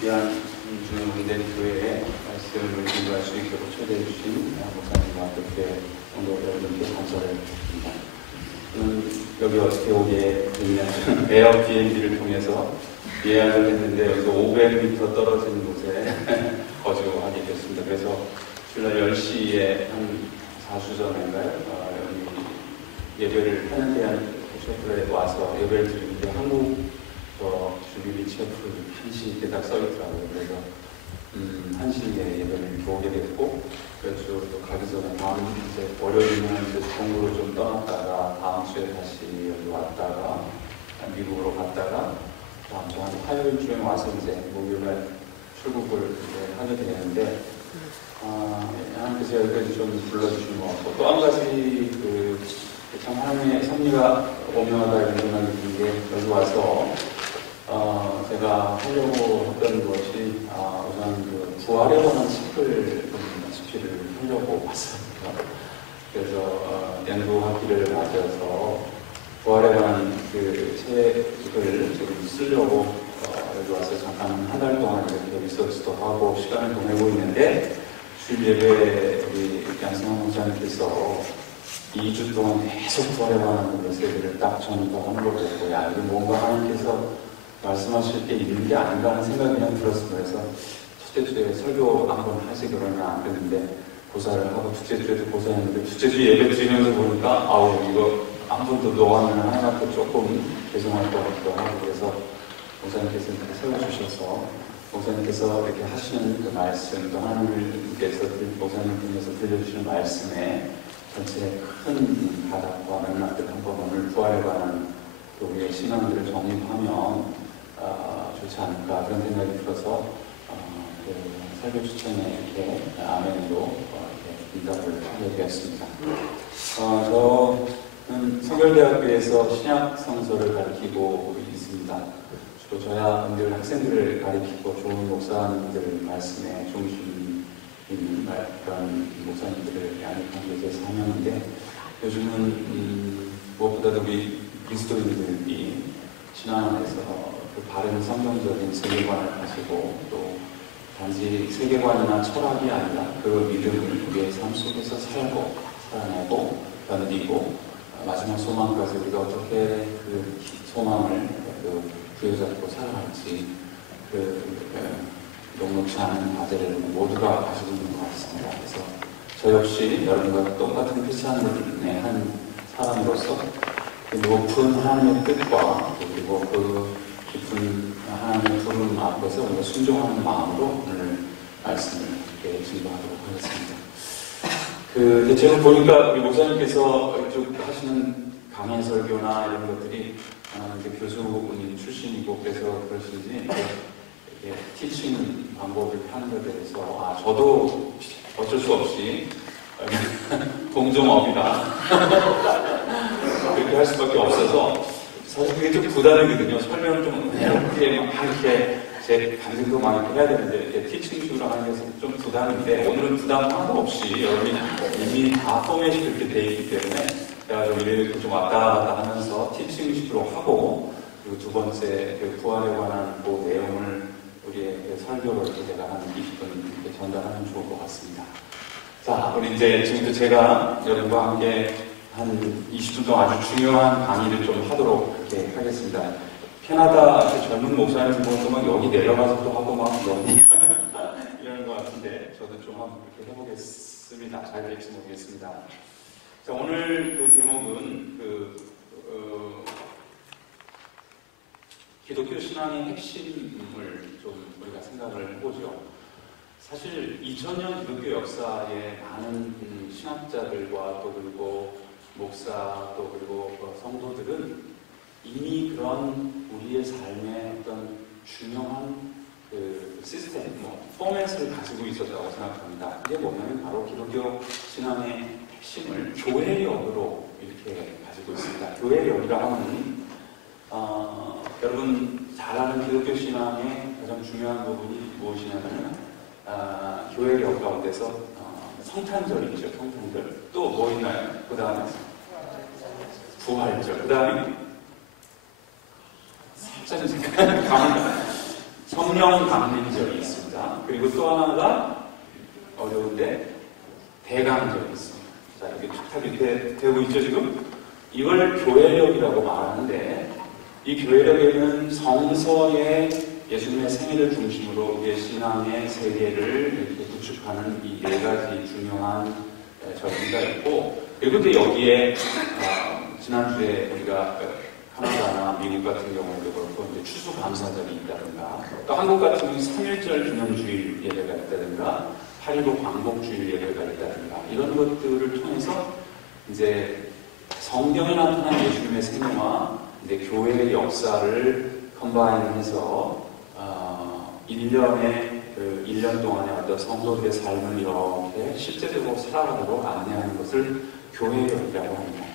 귀한 주님의 교회에 말씀을 인도할 수 있도록 초대해 주신 목사님과 그렇게 성도 여러분께 감사를 드립니다. 여기 어떻게 오게 됐냐면 에어 비행기를 통해서 예약을 했는데 여기서 500m 떨어진 곳에 거주하게 됐습니다. 그래서 주말 10시에 한 4주 전인가요? 여기 예배를 하는데 셰프에 와서 예배를 드리는데 한국 주비리 셰프 한시 이렇게 딱 써있더라고요. 그래서 한시에 예배를 오게 됐고, 그래서 또 가기 전에 다음 이제 월요일은 이제 동부로 좀 떠났다가 다음 주에 다시 여기 왔다가 미국으로 갔다가 다음 주 한 화요일쯤에 와서 이제 목요일에 출국을 이제 하게 되는데, 하나님께서 여기까지 좀 불러주신 것 같고, 또 한 가지 참 하나님의 섭리가 오묘하다 이런 생각이 드는 게, 여기 와서 제가 하려고 했던 것이 우선 부활에 관한 책을 하려고 왔습니다. 그래서 연구학기를 맞아서 부활에 관한 책을 지금 쓰려고 여기 와서 잠깐 한 달 동안 이렇게 리서치도 하고 시간을 보내고 있는데, 주일 예배 우리 양승환 목사님께서 2주 동안 계속 부활에 관한 메시지를 딱 전파하는 걸 보고, 야, 이거 뭔가 하나님께서 말씀하실 게 있는 게 아닌가 하는 생각이 그냥 들었습니다. 그래서 첫째 주에 설교 한번 하시 그러면 안 되는데 고사를 하고, 둘째 주에도 고사했는데, 둘째 주 예배 드리면서 보니까 이거 한 번 더 노하면 하나님께 조금 죄송할 것 같기도 하고, 그래서 목사님께서 이렇게 세워주셔서 목사님께서 이렇게 하시는 그 말씀, 또 하나님께서 목사님 통해서 들려주시는 말씀에 전체 큰 바닥과 맥락들 한번 오늘 부활에 관한 우리의 신앙들을 정립하면 좋지 않을까 그런 생각이 들어서 설교 추천에 이렇게 아멘으로 이렇게 응답을 하게 되었습니다. 저는 성결대학교에서 신약 성서를 가르치고 있습니다. 주로 저야 늘 학생들을 가르치고 좋은 목사님들 말씀에 중심 있는 그런 목사님들을 양육하기 위해서 하는데, 요즘은 무엇보다도 우리 그리스도인들이 신앙 안에서 그 바른 성경적인 세계관을 가지고, 또 단지 세계관이나 철학이 아니라 그 믿음을 우리의 삶 속에서 살고 살아내고 견디고 마지막 소망까지 우리가 어떻게 그 소망을 부여잡고 살아갈지 녹록지 않은 과제를 모두가 가지고 있는 것 같습니다. 그래서 저 역시 여러분과 똑같은 크리스찬의 한 사람으로서 그 높은 하나님의 뜻과 그리고 그 깊은 하나님의 부름 앞에서 우리가 순종하는 마음으로 오늘 말씀을 증거하도록 하겠습니다. 대체로 보니까 우리 목사님께서 쭉 하시는 강의 설교나 이런 것들이 이제 교수님 출신이고 그래서 그러시는지 티칭 방법을 하는 것에 대해서 저도 어쩔 수 없이 공정업이라 그렇게 할 수밖에 없어서 사실 그게 좀 부담이거든요. 설명을 좀 이렇게 제 감정도 많이 해야 되는데 티칭 식으로 하는 게 좀 부담인데, 오늘은 부담 하나도 없이 여러분이 이미 다 포맷이 그렇게 돼 있기 때문에 제가 좀 이렇게 좀 왔다 갔다 하면서 티칭 식으로 하고, 그리고 두 번째 부활에 관한 그 내용을 우리의 설교로 이렇게 제가 한 20분 이렇게 전달하면 좋을 것 같습니다. 자, 우리 이제 지금부터 제가 여러분과 함께 한 20분 동안 아주 중요한 강의를 좀 하도록 이렇게 하겠습니다. 캐나다 젊은 목사님 보면 여기 내려가서 또 하고 막 여기 이러는 것 같은데, 저도 좀 한번 그렇게 해보겠습니다. 잘 될지 모르겠습니다. 자, 오늘 그 제목은 기독교 신앙의 핵심을 좀 우리가 생각을 해보죠. 사실 2000년 기독교 역사에 많은 신학자들과 또 그리고 목사 또 그리고 성도들은 이미 그런 우리의 삶의 어떤 중요한 시스템, 포맷을 가지고 있었다고 생각합니다. 이게 뭐냐면 바로 기독교 신앙의 핵심을 교회력으로 이렇게 가지고 있습니다. 교회력이라 하면 여러분 잘 아는 기독교 신앙의 가장 중요한 부분이 무엇이냐면 교회력 가운데서 성탄절이 있죠. 성탄절. 또 뭐 있나요? 그 다음에 부활절. 그 다음에 살짝 성령 강림절이 있습니다. 그리고 또 하나가 어려운데 대강절이 있습니다. 자, 이게 탁탁 이렇게 되고 있죠, 지금? 이걸 교회력이라고 말하는데, 이 교회력에는 성서의 예수님의 생애를 중심으로 우리의 신앙의 세계를 이렇게 구축하는 이 네 가지 중요한 절기가 있고, 그리고 또 여기에 지난주에 우리가 카나다나 미국 같은 경우도 그렇고 이제 추수감사절이 있다든가, 또 한국 같은 경우는 3.1절 기념주일 예배가 있다든가, 8.15 광복주일 예배가 있다든가, 이런 것들을 통해서 이제 성경에 나타난 예수님의 생애와 이제 교회의 역사를 컴바인해서 1년 동안의 어떤 성도들의 삶을 이렇게 실제적으로 살아가도록 안내하는 것을 교회력이라고 합니다.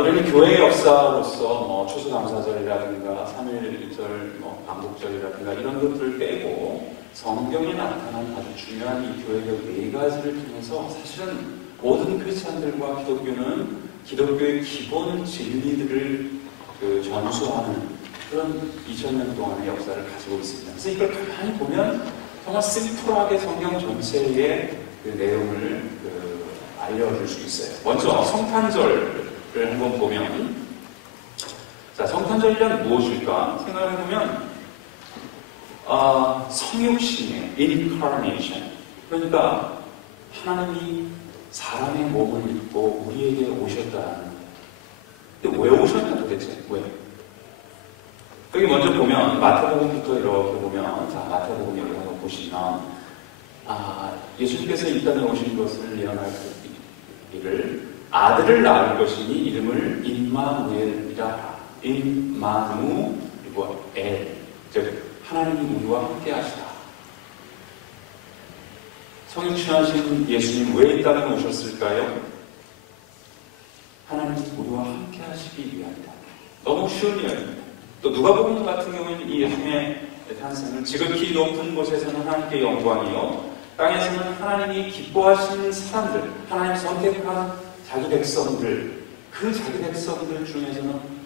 우리는 교회의 역사로서 추수감사절이라든가 3.1절 광복절이라든가 이런 것들을 빼고 성경에 나타난 아주 중요한 이 교회력 네 가지를 통해서 사실은 모든 크리스찬들과 기독교는 기독교의 기본 진리들을 전수하는 그런 2000년 동안의 역사를 가지고 있습니다. 그래서 이걸 가만히 보면 정말 심플하게 성경 전체의 그 내용을 알려줄 수 있어요. 먼저 성탄절을 한번 보면, 자, 성탄절이란 무엇일까 생각해보면 성육신의 incarnation, 그러니까 하나님이 사람의 몸을 입고 우리에게 오셨다는. 근데 왜 오셨나 도대체? 왜? 여기 먼저 보면 마태복음부터 이렇게 보면, 자, 마태복음 여기 한번 보시면 예수님께서 이 땅에 오신 것을 예언하기를 아들을 낳을 것이니 이름을 임마누엘이라. 임마누 그리고 엘, 즉 하나님이 우리와 함께 하시다. 성육신하신 예수님 왜 이 땅에 오셨을까요? 하나님이 우리와 함께 하시기 위함이다. 너무 쉬운 이야기입니다. 또 누가복음 같은 경우는 이 예수님의 탄생을 지극히 높은 곳에서는 하나님께 영광이요, 땅에서는 하나님이 기뻐하시는 사람들, 하나님 선택한 자기 백성들, 그 자기 백성들 중에서는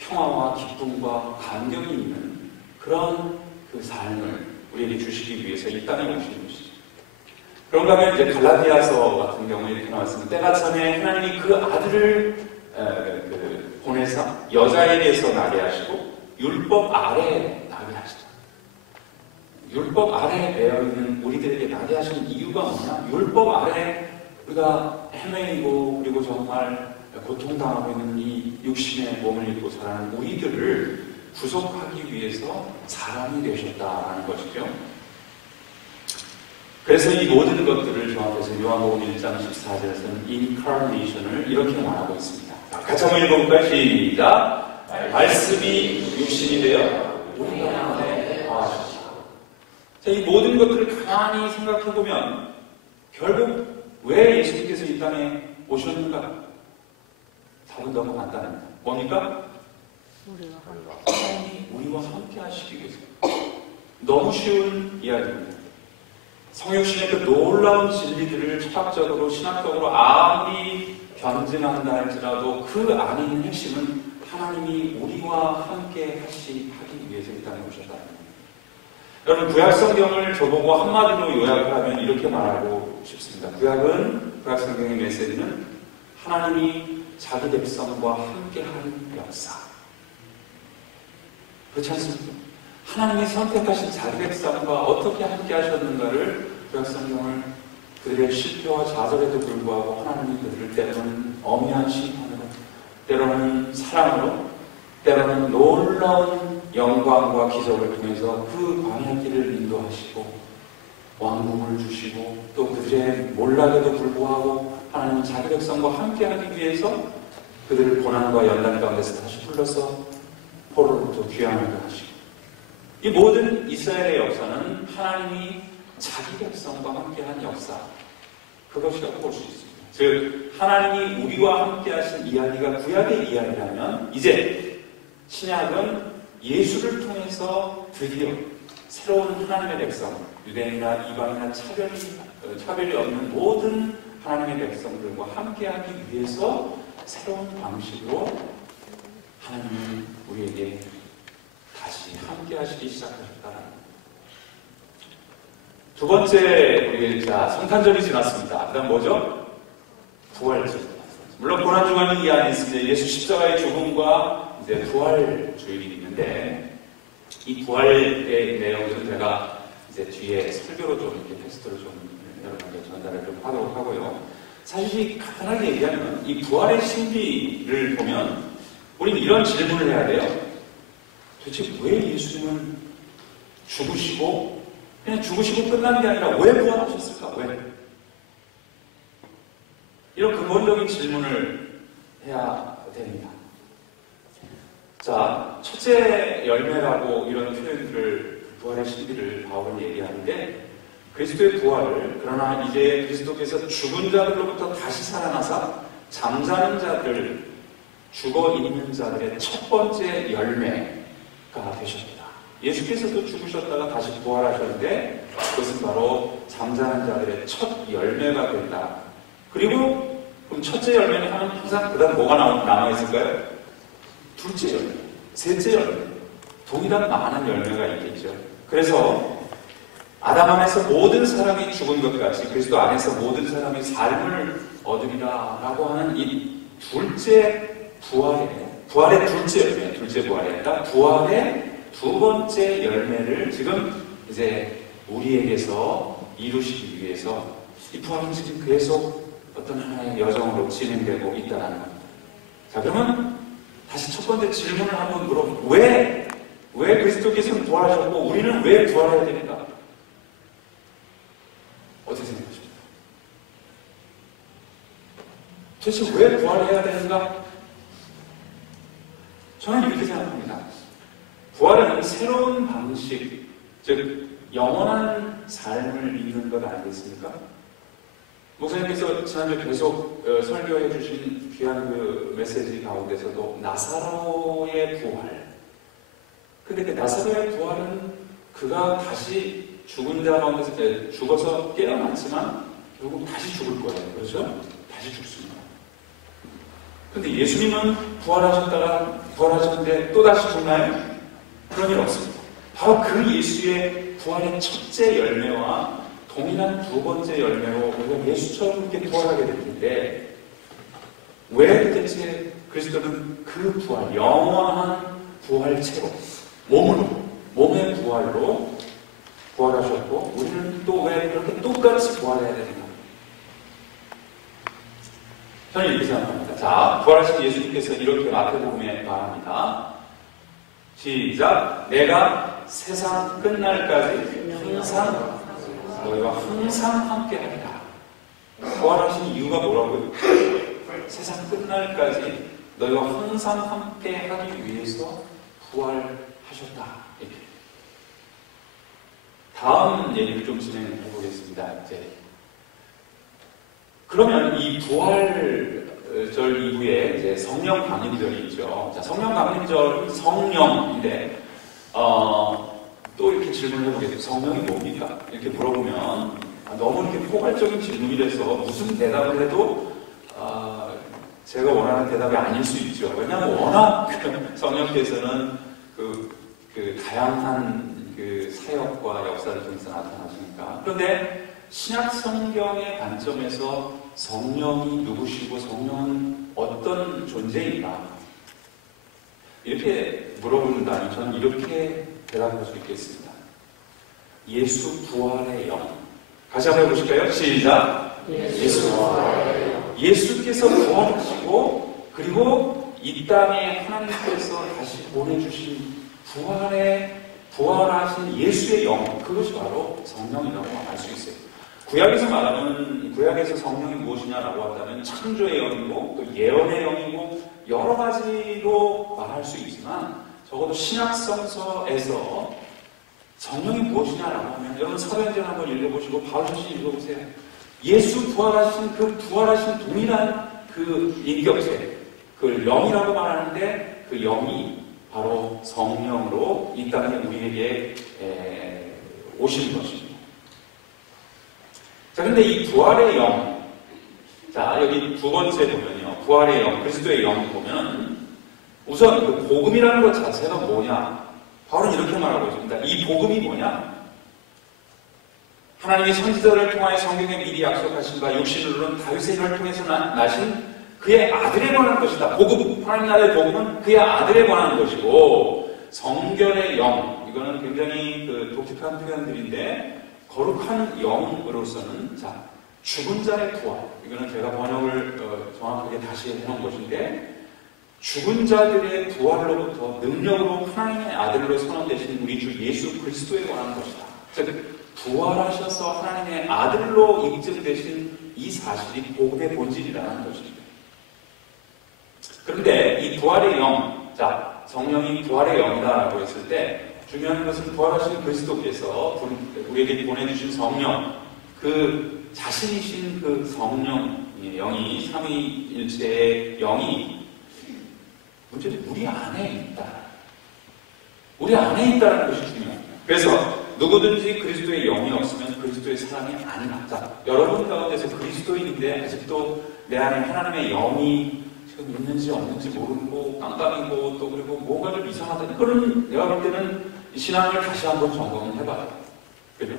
평화와 기쁨과 감격이 있는 그런 그 삶을 우리에게 주시기 위해서 이 땅에 오신 것이죠. 그런가 하면 이제 갈라디아서 같은 경우에 이렇게 나왔습니다. 때가 참에 하나님이 그 아들을 보내서 여자에게서 나게 하시고 율법 아래에 나게 하시다. 율법 아래에 배어있는 우리들에게 나게 하신 이유가 뭐냐? 율법 아래에 우리가 헤매이고 그리고 정말 고통당하고 있는 이 육신의 몸을 입고 살아가는 우리들을 구속하기 위해서 사람이 되셨다라는 것이죠. 그래서 이 모든 것들을 종합해서 요한복음 1장 14절에서는 incarnation을 이렇게 말하고 있습니다. 같이 한번 읽어볼까요? 시작! 말씀이 육신이 되어 우리 가운데 거하셨다. 이 모든 것들을 가만히 생각해보면 결국 왜 예수님께서 이 땅에 오셨는가? 답은 너무 간단합니다. 뭡니까? 하나님이 우리와 함께 하시기 위해서. 너무 쉬운 이야기입니다. 성육신의 그 놀라운 진리들을 철학적으로 신학적으로 아무리 변증한다 할지라도 그 안에 있는 핵심은 하나님이 우리와 함께 하기 위해서 이 땅에 오셨다는 겁니다. 여러분, 구약 성경을 저보고 한마디로 요약을 하면 이렇게 말하고 싶습니다. 구약 성경의 메시지는 하나님이 자기 백성과 함께하는 역사. 그렇지 않습니까? 하나님이 선택하신 자기 백성과 어떻게 함께 하셨는가를 구약 성경을 그들의 실패와 좌절에도 불구하고 하나님이 그들을 때로는 엄연한 심판으로, 때로는 사랑으로, 때로는 놀라운 영광과 기적을 통해서 그 광야 길을 인도하시고 왕국을 주시고 또 그들의 몰락에도 불구하고 하나님은 자기 백성과 함께하기 위해서 그들을 고난과 연단 가운데서 다시 불러서 포로로부터 귀환하게 하시고, 이 모든 이스라엘의 역사는 하나님이 자기 백성과 함께한 역사, 그것이라고 볼 수 있습니다. 즉 하나님이 우리와 함께하신 이야기가 구약의 이야기라면 이제 신약은 예수를 통해서 드디어 새로운 하나님의 백성, 유대인이나 이방이나 차별이 없는 모든 하나님의 백성들과 함께하기 위해서 새로운 방식으로 하나님이 우리에게 다시 함께하시기 시작하셨다는 두 번째, 우리 성탄절이 지났습니다. 그 다음 뭐죠? 부활절. 물론 고난주간은 이 안에 있습니다. 예수 십자가의 죽음과 이제 부활 주일이 있는데, 이 부활의 내용들은 제가 이제 뒤에 설교로 좀 이렇게 텍스트로 좀 여러분께 전달을 좀 하도록 하고요. 사실 간단하게 얘기하면 이 부활의 신비를 보면 우리는 이런 질문을 해야 돼요. 도대체 왜 예수님은 죽으시고 그냥 죽으시고 끝나는 게 아니라 왜 부활하셨을까? 왜? 이런 근본적인 질문을 해야 됩니다. 자, 첫째 열매라고 이런 표현들을 부활의 신비를 바울은 얘기하는데 그리스도의 부활을 그러나 이제 그리스도께서 죽은 자들로부터 다시 살아나사 잠자는 자들 죽어 있는 자들의 첫 번째 열매가 되십니다. 예수께서도 죽으셨다가 다시 부활하셨는데 그것은 바로 잠자는 자들의 첫 열매가 된다. 그리고 그럼 첫째 열매는 하면 항상 그 다음 뭐가 남아있을까요? 둘째 열매, 셋째 열매, 동일한 많은 열매가 있겠죠. 그래서 아담 안에서 모든 사람이 죽은 것 같이 그리스도 안에서 모든 사람이 삶을 얻으리라 라고 하는 이 둘째 부활의 둘째 열매, 둘째 부활이 아니라 부활의 두 번째 열매를 지금 이제 우리에게서 이루시기 위해서 이 부활은 지금 계속 어떤 하나의 여정으로 진행되고 있다는 겁니다. 자, 그러면 다시 첫 번째 질문을 한번 물어보면 왜 그리스도께서는 부활하셨고 우리는 왜 부활해야 됩니까? 어떻게 생각하십니까? 도대체 왜 부활해야 되는가? 저는 이렇게 생각합니다. 부활은 새로운 방식, 즉 영원한 삶을 이루는 것 아니겠습니까? 목사님께서 지난주에 계속 설교해 주신 귀한 그 메시지 가운데서도 나사로의 부활. 근데 그 나사로의 부활은 그가 다시 죽은 자 가운데서 죽어서 깨어났지만 결국 다시 죽을 거예요. 그렇죠? 다시 죽습니다. 근데 예수님은 부활하셨는데 또 다시 죽나요? 그런 일 없습니다. 바로 그 예수의 부활의 첫째 열매와 동일한 두 번째 열매로 우리가 예수처럼 이렇게 부활하게 됐는데 왜 도대체 그리스도는 그 부활, 영원한 부활체로 몸의 부활로 부활하셨고 우리는 또 왜 그렇게 똑같이 부활해야 되는가? 저는 이렇게 생각합니다. 자, 부활하신 예수님께서 이렇게 마태복음에 말합니다. 시작. 내가 세상 끝날까지 항상 너희와 항상 함께 하리라. 부활하신 이유가 뭐라고요? 세상 끝날까지 너희와 항상 함께 하기 위해서 부활하셨다. 이렇게. 다음 얘기를 좀 진행해 보겠습니다. 이제. 그러면 이 부활절 이후에 이제 성령 강림절이 있죠. 자, 성령 강림절은 성령인데, 또 이렇게 질문을 해보겠습니다. 성령이 뭡니까? 이렇게 물어보면 너무 이렇게 포괄적인 질문이 돼서 무슨 대답을 해도 제가 원하는 대답이 아닐 수 있죠. 왜냐하면 워낙 성령께서는 그 다양한 그 사역과 역사를 통해서 나타나시니까. 그런데 신약 성경의 관점에서 성령이 누구시고 성령은 어떤 존재인가? 이렇게 물어본다면 저는 이렇게 대답할 수 있겠습니다. 예수 부활의 영. 다시 한번 해보실까요? 시작. 예수 부활의 영. 예수께서 부활하시고 그리고 이 땅에 하나님께서 다시 보내주신 부활하신 예수의 영, 그것이 바로 성령이라고 할 수 있어요. 구약에서 성령이 무엇이냐라고 한다면 창조의 영이고 또 예언의 영이고 여러 가지로 말할 수 있지만 적어도 신약성서에서 성령이 무엇이냐라고 하면 여러분 사도행전 한번 읽어보시고 바울서신 읽어보세요. 예수 부활하신 그 부활하신 동일한 그 인격체, 그 영이라고 말하는데 그 영이 바로 성령으로 이 땅에 우리에게 오신 것입니다. 자, 근데 이 부활의 영, 자, 여기 두 번째 보면요. 부활의 영, 그리스도의 영 보면 우선 그 복음이라는 것 자체가 뭐냐? 바울은 이렇게 말하고 있습니다. 이 복음이 뭐냐? 하나님이 선지자를 통하여 성경에 미리 약속하신 바 육신으로는 다윗의 혈을 통해서 나신 그의 아들에 관한 것이다. 복음, 하나님 나라의 복음은 그의 아들에 관한 것이고, 성결의 영, 이거는 굉장히 독특한 표현들인데, 거룩한 영으로서는 죽은 자의 부활, 이거는 제가 번역을 정확하게 다시 해놓은 것인데, 죽은 자들의 부활로부터 능력으로 하나님의 아들로 선언되신 우리 주 예수 그리스도에 관한 것이다. 즉 부활하셔서 하나님의 아들로 입증되신 이 사실이 복음의 본질이라는 것입니다. 그런데 이 부활의 영, 성령이 부활의 영이다라고 했을 때 중요한 것은 부활하신 그리스도께서 우리에게 보내주신 성령, 그 자신이신 그 성령, 영이 삼위일체의 영이 문제는 우리 안에 있다. 우리 안에 있다는 것이 중요합니다. 그래서 누구든지 그리스도의 영이 없으면 그리스도의 사랑이 아니다. 여러분 가운데서 그리스도인인데 아직도 내 안에 하나님의 영이 지금 있는지 없는지 모르고 깜깜이고 또 그리고 뭔가 좀 이상하다. 그런 내가 볼 때는 신앙을 다시 한번 점검을 해봐요. 그죠?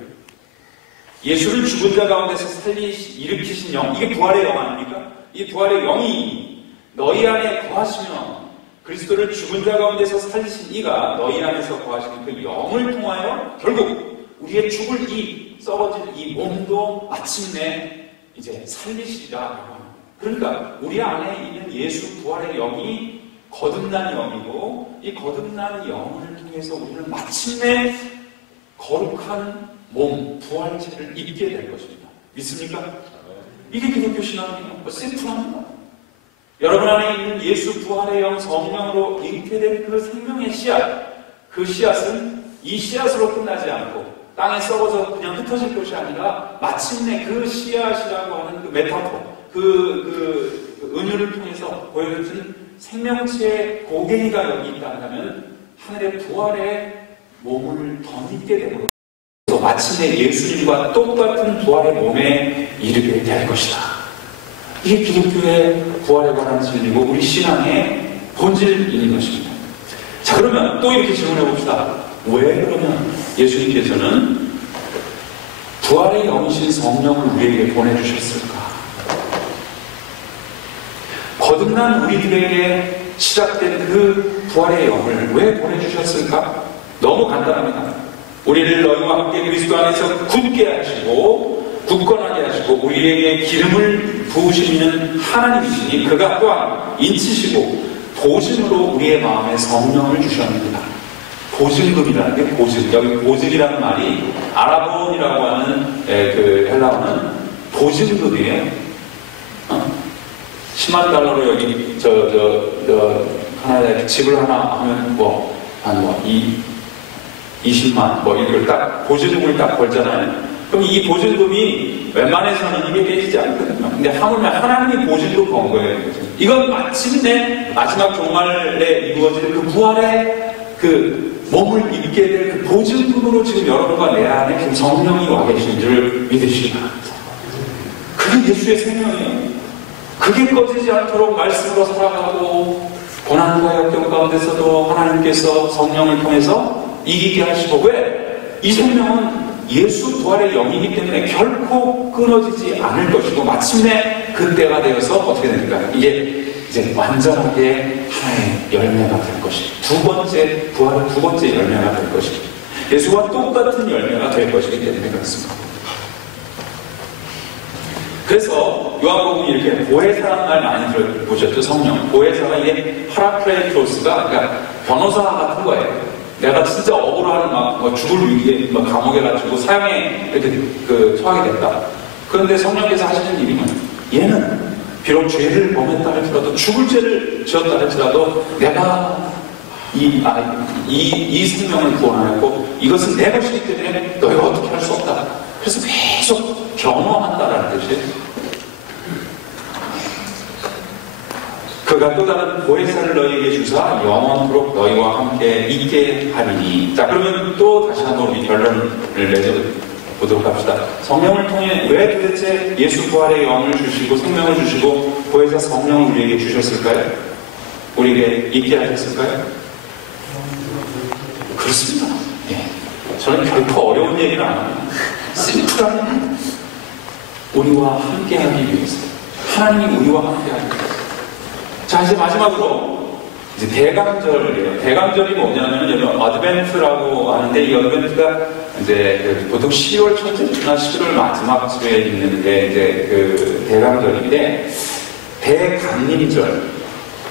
예수를 죽은 자 가운데서 일으키신 영, 이게 부활의 영 아닙니까? 이 부활의 영이 너희 안에 거하시면 그리스도를 죽은 자 가운데서 살리신 이가 너희 안에서 거하시는 그 영을 통하여 결국 우리의 죽을 썩어질 이 몸도 마침내 이제 살리시리라. 그러니까 우리 안에 있는 예수 부활의 영이 거듭난 영이고, 이 거듭난 영을 통해서 우리는 마침내 거룩한 몸, 부활체를 입게 될 것입니다. 믿습니까? 이게 기독교 신앙이에요. 심플합니다. 여러분 안에 있는 예수 부활의 영 성령으로 잉태된 그 생명의 씨앗, 그 씨앗은 이 씨앗으로 끝나지 않고 땅에 썩어서 그냥 흩어질 것이 아니라 마침내 그 씨앗이라고 하는 그 메타포, 그 은유를 통해서 보여준 생명체의 고갱이가 여기 있다 하면 하늘의 부활의 몸을 덧입게 되므로 마침내 예수님과 똑같은 부활의 몸에 이르게 될 것이다. 이게 기독교의 부활에 관한 진리고 우리 신앙의 본질인 것입니다. 자, 그러면 또 이렇게 질문해 봅시다. 왜 그러면 예수님께서는 부활의 영이신 성령을 우리에게 보내주셨을까? 거듭난 우리들에게 시작된 그 부활의 영을 왜 보내주셨을까? 너무 간단합니다. 우리를 너희와 함께 그리스도 안에서 굳게 하시고 굳건하게 하시고 우리에게 기름을 부으시는 하나님이시니 그가 또한 인치시고 보증으로 우리의 마음에 성령을 주셨습니다. 보증금이라는 게 보증. 여기 보증이라는 말이 아라본이라고 하는 그 헬라어는 보증금이에요. 10만 달러로 여기 하나에 집을 하나 하면 한 20만 이걸 딱 보증금을 딱 걸잖아요. 그럼 이 보증금이 웬만해서는 이게 깨지지 않거든요. 근데 하물며 하나님이 보증으로 건 거예요. 이건 마침내 마지막 종말에 이루어질 그 부활의 그 몸을 입게 될 그 보증금으로 지금 여러분과 내 안에 지금 성령이 와 계신 줄 믿으시기 바랍니다. 그게 예수의 생명이에요. 그게 꺼지지 않도록 말씀으로 살아가고 고난과 역경 가운데서도 하나님께서 성령을 통해서 이기게 하시고, 왜? 이 생명은 예수 부활의 영이기 때문에 결코 끊어지지 않을 것이고 마침내 그때가 되어서 어떻게 됩니까? 이게 이제 완전하게 하나의 열매가 될 것입니다. 두 번째 부활은 두 번째 열매가 될 것입니다. 예수와 똑같은 열매가 될 것이기 때문에 그렇습니다. 그래서 요한복음이 이렇게 보혜사라는 말 많이 들어보셨죠? 성령. 보혜사가 이게 파라클레이토스가 그러니까 변호사 같은 거예요. 내가 진짜 억울한 죽을 위기에 감옥에 갇히고 사형에 이렇게 처하게 됐다. 그런데 성령께서 하시는 일이 뭐냐? 얘는 비록 죄를 범했다 할지라도 죽을 죄를 지었다 할지라도 내가 이 생명을 구원하였고 이것은 내 것이기 때문에 너희가 어떻게 할 수 없다. 그래서 계속 변호한다라는 뜻이에요. 그가 또 다른 보혜사를 너희에게 주사 영원토록 너희와 함께 있게 하리니. 자, 그러면 또 다시 한번 우리 결론을 내보도록 합시다. 성령을 통해 왜 도대체 예수 부활의 영을 주시고 생명을 주시고 보혜사 성령을 우리에게 주셨을까요? 우리에게 있게 하셨을까요? 그렇습니다. 예. 저는 결코 어려운 얘기는 안 합니다. 심플한 우리와 함께하기 위해서, 하나님이 우리와 함께하기 위해서. 자, 이제 마지막으로 이제 대강절이에요. 대강절이 뭐냐면 여러분 어드벤트라고 하는데, 이 어드벤트가 이제 보통 10월 첫째 주나 11월 마지막 주에 있는 게 이제 그 대강절인데, 대강림절,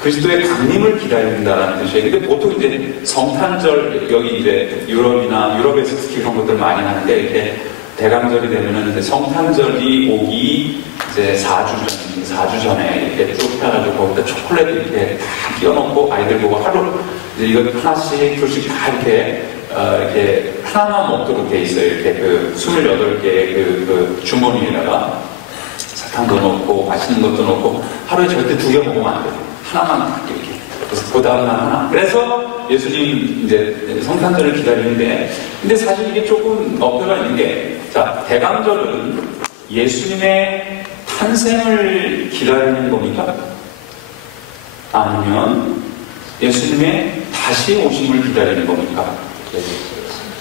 그리스도의 강림을 기다린다는 뜻이에요. 근데 보통 이제 성탄절, 여기 이제 유럽에서 특히 그런 것들 많이 하는데, 이렇게 대강절이 되면은 이제 성탄절이 오기 이제 4주 전에 이렇게 쭉 해가지고 거기다 초콜릿 이렇게 다 끼워놓고 아이들 보고 하루 이제 이거 하나씩 둘씩 다 이렇게 하나만 먹도록 돼 있어요. 이렇게 그 28개의 그 주머니에다가 사탕도 넣고 맛있는 것도 넣고 하루에 절대 2개 먹으면 안 돼요. 하나만 이렇게. 그래서 그 다음날 하나. 그래서 예수님 이제 성탄절을 기다리는데, 근데 사실 이게 조금 어폐가 있는 게, 자, 대강절은 예수님의 탄생을 기다리는 겁니까? 아니면 예수님의 다시 오심을 기다리는 겁니까?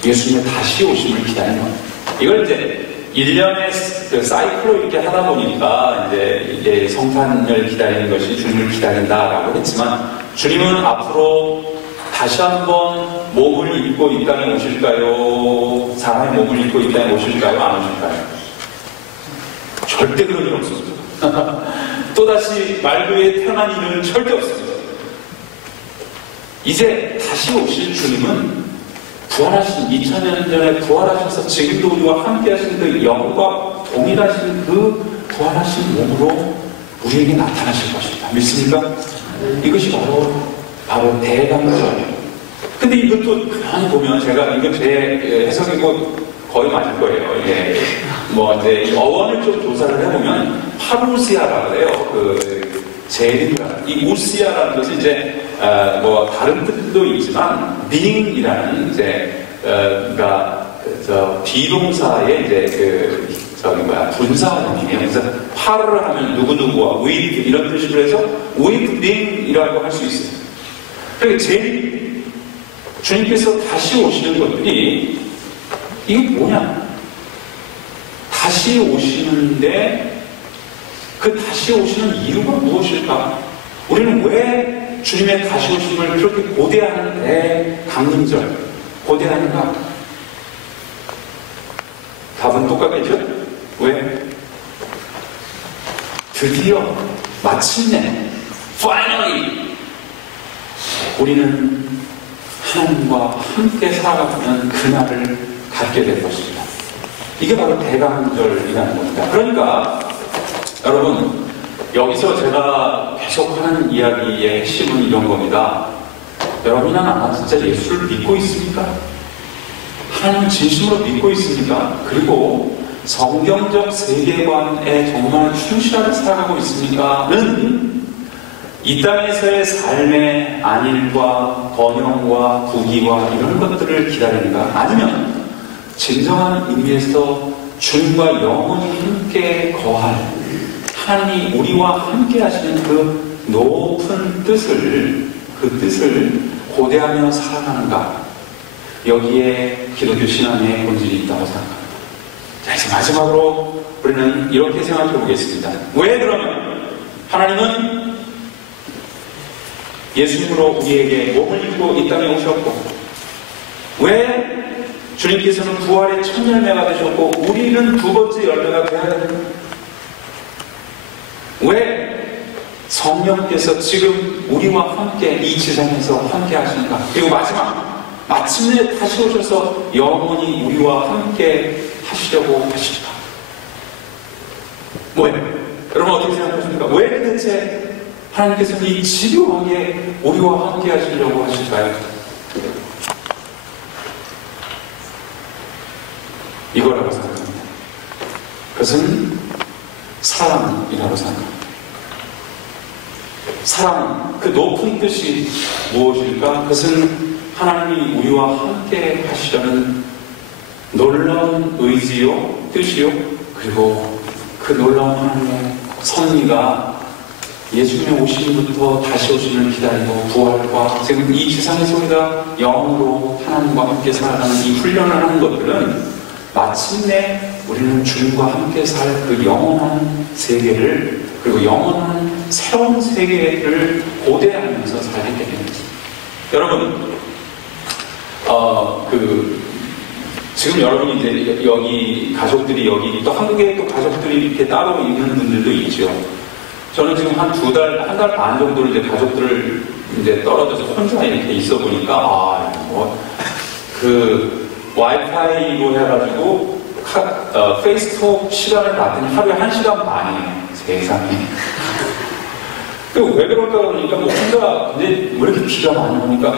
예수님의 다시 오심을 기다리는 겁니다. 이걸 이제 1년의 그 사이클로 이렇게 하다 보니까 이제 성탄을 기다리는 것이 주님을 기다린다라고 했지만, 주님은 앞으로 다시 한번 몸을 입고 이 땅에 오실까요? 사람의 몸을 입고 이 땅에 오실까요? 안 오실까요? 절대 그런 일 없습니다. 또다시 말 위에 태어난 일은 절대 없습니다. 이제 다시 오실 주님은 부활하신 2000년 전에 부활하셔서 지금도 우리와 함께 하신 그 영과 동일하신 그 부활하신 몸으로 우리에게 나타나실 것입니다. 믿습니까? 이것이 바로 대강절이에요. 근데 이것도 가만히 보면, 제가 이거 제 해석이고 거의 맞을 거예요. 예. 뭐 이제 어원을 좀 조사를 해보면 파루시아라고 그래요. 그 제림가, 이 우시아라는 것이 이제 뭐 다른 뜻도 있지만 being이라는 이제 그러니까 비동사의 이제 분사형이에요. 그래서 파르를 하면 누구누구와 with 이런 뜻으로 해서 with being이라고 할 수 있어요. 그러니까 주님께서 다시 오시는 것들이 이게 뭐냐? 다시 오시는데 그 다시 오시는 이유가 무엇일까? 우리는 왜 주님의 다시 오심을 그렇게 고대하는 대강림절 고대하는가? 답은 똑같겠죠? 왜? 드디어 마침내 finally 우리는 하나님과 함께 살아가는 그날을 갖게 될 것입니다. 이게 바로 대강절이라는 겁니다. 그러니까 여러분, 여기서 제가 계속 하는 이야기의 핵심은 이런 겁니다. 여러분이나 나나 진짜 예수를 믿고 있습니까? 하나님을 진심으로 믿고 있습니까? 그리고 성경적 세계관에 정말 충실하게 살아가고 있습니까?는 이 땅에서의 삶의 안일과 번영과 부귀와 이런 것들을 기다리는가? 아니면 진정한 의미에서 주님과 영원히 함께 거할 하나님이 우리와 함께 하시는 그 높은 뜻을, 그 뜻을 고대하며 살아가는가? 여기에 기독교 신앙의 본질이 있다고 생각합니다. 자, 이제 마지막으로 우리는 이렇게 생각해 보겠습니다. 왜 그러면 하나님은 예수님으로 우리에게 몸을 입고 이 땅에 오셨고, 왜 주님께서는 부활의 첫 열매가 되셨고 우리는 두 번째 열매가 되어야 됩니까? 왜 성령께서 지금 우리와 함께 이 지상에서 함께 하시는가? 그리고 마침내 다시 오셔서 영원히 우리와 함께 하시려고 하실까? 뭐예요? 여러분 어떻게 생각하십니까? 왜 대체 하나님께서는 이 집요하게 우리와 함께 하시려고 하실까요? 이거라고 생각합니다. 그것은 사랑이라고 생각합니다. 사랑, 그 높은 뜻이 무엇일까? 그것은 하나님이 우리와 함께 하시려는 놀라운 의지요, 뜻이요, 그리고 그 놀라운 하나님의 섭리가 예수님의 오심부터 다시 오심을 기다리고 부활과 지금 이 지상에서 우리가 영으로 하나님과 함께 살아가는 이 훈련을 하는 것들은 마침내 우리는 주님과 함께 살 그 영원한 세계를, 그리고 영원한 새로운 세계를 고대하면서 살게 되는 거죠. 여러분, 지금 여러분이 이제 여기 가족들이, 여기 또 한국에 또 가족들이 이렇게 따로 있는 분들도 있죠. 저는 지금 한 달 반 정도를 이제 가족들을 이제 떨어져서 혼자 이렇게 있어 보니까, 와이파이로 해가지고, 페이스톡 시간을 봤더니 하루에 1시간 반이에요. 세상에. 왜 그럴까 그러니까, 혼자, 근데 왜 이렇게 비가 많이 오니까,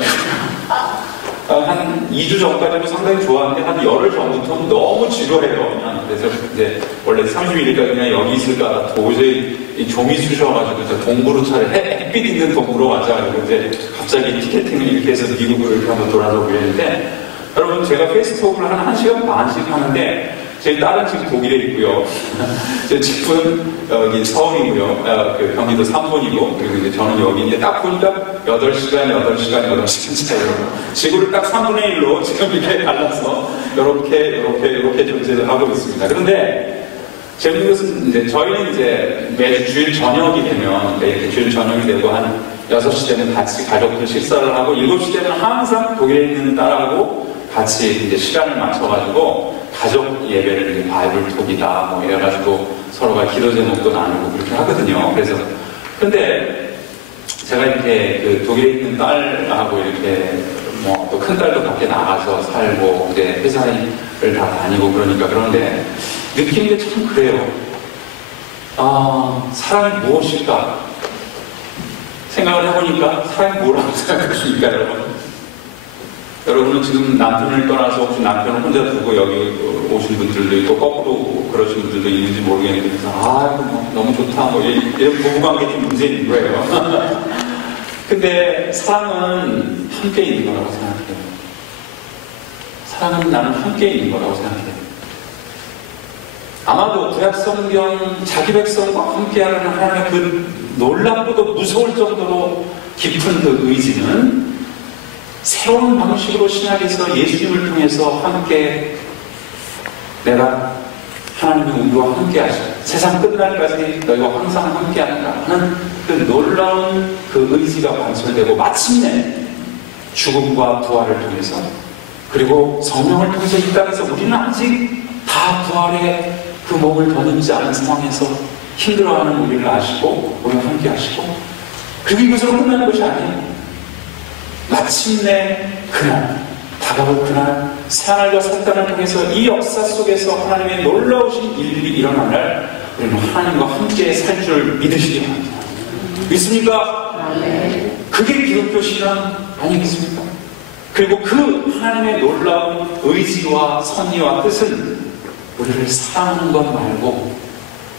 한 2주 전까지는 상당히 좋았는데, 한 열흘 전부터는 너무 지루해요. 그냥. 그래서 이제, 원래 31일까지 그냥 여기 있을까, 도저히 종이 쑤셔가지고, 동부로 햇빛 있는 동부로 와가지고, 이제 갑자기 티켓팅을 이렇게 해서 미국을 이렇게 한번 돌아서 오랬는데, 여러분, 제가 페이스톡을 한 1시간 반씩 하는데, 제 딸은 지금 독일에 있고요. 제 집은 여기 서울이고요. 경기도 삼본이고, 그리고 이제 저는 여기 이제 딱 보니까 8시간 차이로. 지구를 딱 3분의 1로 지금 이렇게 갈라서, 이렇게 존재를 하고 있습니다. 그런데, 재밌는 것은 이제 저희는 이제 매주 주일 저녁이 되면, 이렇게 주일 저녁이 되고 한 6시 되면 같이 가족들 식사를 하고, 7시 되면 항상 독일에 있는 딸하고 같이 이제 시간을 맞춰가지고, 가족 예배를 이제 바이블톡이다 이래가지고 서로가 기도 제목도 나누고 그렇게 하거든요. 그래서 근데 제가 이렇게 독일에 있는 딸하고 이렇게 또 큰 딸도 밖에 나가서 살고 이제 회사를 다 다니고 그런데 느끼는 게 참 그래요. 사랑이 무엇일까? 생각을 해보니까 사랑이 뭐라고 생각하십니까, 여러분? 여러분은 지금 남편을 떠나서 혹시 남편을 혼자 두고 여기 오신 분들도 있고 거꾸로 그러신 분들도 있는지 모르겠는데 너무 좋다 이런 부부관계 좀 문제 있는 거예요. 근데 사랑은 함께 있는 거라고 생각해요. 사랑은 나는 함께 있는 거라고 생각해요. 아마도 구약성경 자기 백성과 함께하는 하나님의 그 놀랍고도 무서울 정도로 깊은 그 의지는 새로운 방식으로 신약에서 예수님을 통해서 함께 내가 하나님이 우리와 함께 하시고 세상 끝날까지 너희와 항상 함께 한다 하는 그 놀라운 그 의지가 관철되고 마침내 죽음과 부활을 통해서 그리고 성령을 통해서 이 땅에서 우리는 아직 다 부활의 그 몸을 더듬지 않은 상황에서 힘들어하는 우리를 아시고 우리와 함께 하시고 그리고 이것으로 끝나는 것이 아니에요. 마침내 그날, 다가올 그날, 새하늘과 새 땅을 통해서 이 역사 속에서 하나님의 놀라우신 일들이 일어날 날 우리는 하나님과 함께 살 줄 믿으시기 바랍니다. 믿습니까? 그게 기독교 신앙 아니겠습니까? 그리고 그 하나님의 놀라운 의지와 섭리와 뜻은 우리를 사랑하는 것 말고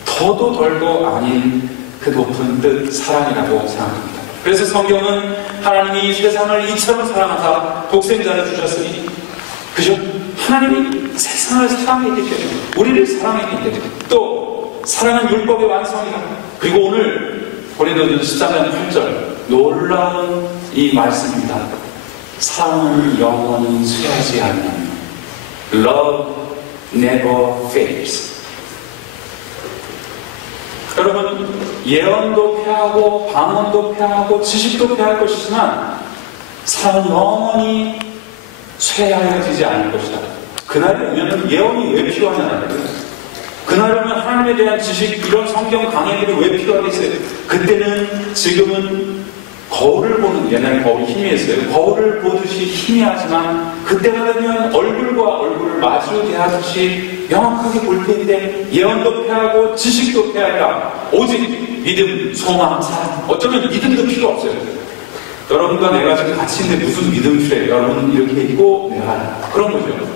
더도 덜도 아닌 그 높은 뜻, 사랑이라고 생각합니다. 그래서 성경은 하나님이 이 세상을 이처럼 사랑하사 독생자를 주셨으니 그죠? 하나님이 세상을 사랑했기 때문에 우리를 사랑했기 때문에 또 사랑은 율법의 완성이다. 그리고 오늘 고린도전서 13장 8절 놀라운 이 말씀입니다. 사랑은 영원히 쇠하지 않는 Love never fails. 여러분, 예언도 패하고 방언도 패하고 지식도 패할 것이지만 사랑은 영원히 쇠하여지지 않을 것이다. 그날이 오면 예언이 왜 필요하냐는 거예요. 그날 오면 하나님에 대한 지식, 이런 성경 강해들이 왜 필요하겠어요? 그때는 지금은 거울을 보는, 옛날에 거울이 희미했어요. 거울을 보듯이 희미하지만 그때가 되면 얼굴과 얼굴을 마주 대하듯이 명확하게 볼 텐데 예언도 패하고 지식도 패하리라. 오직 믿음, 소망, 사랑. 어쩌면 믿음도 필요 없어요. 여러분과 내가 지금 같이 있는데 무슨 믿음 필요해요? 여러분 이렇게 있고 내가 그런 거죠.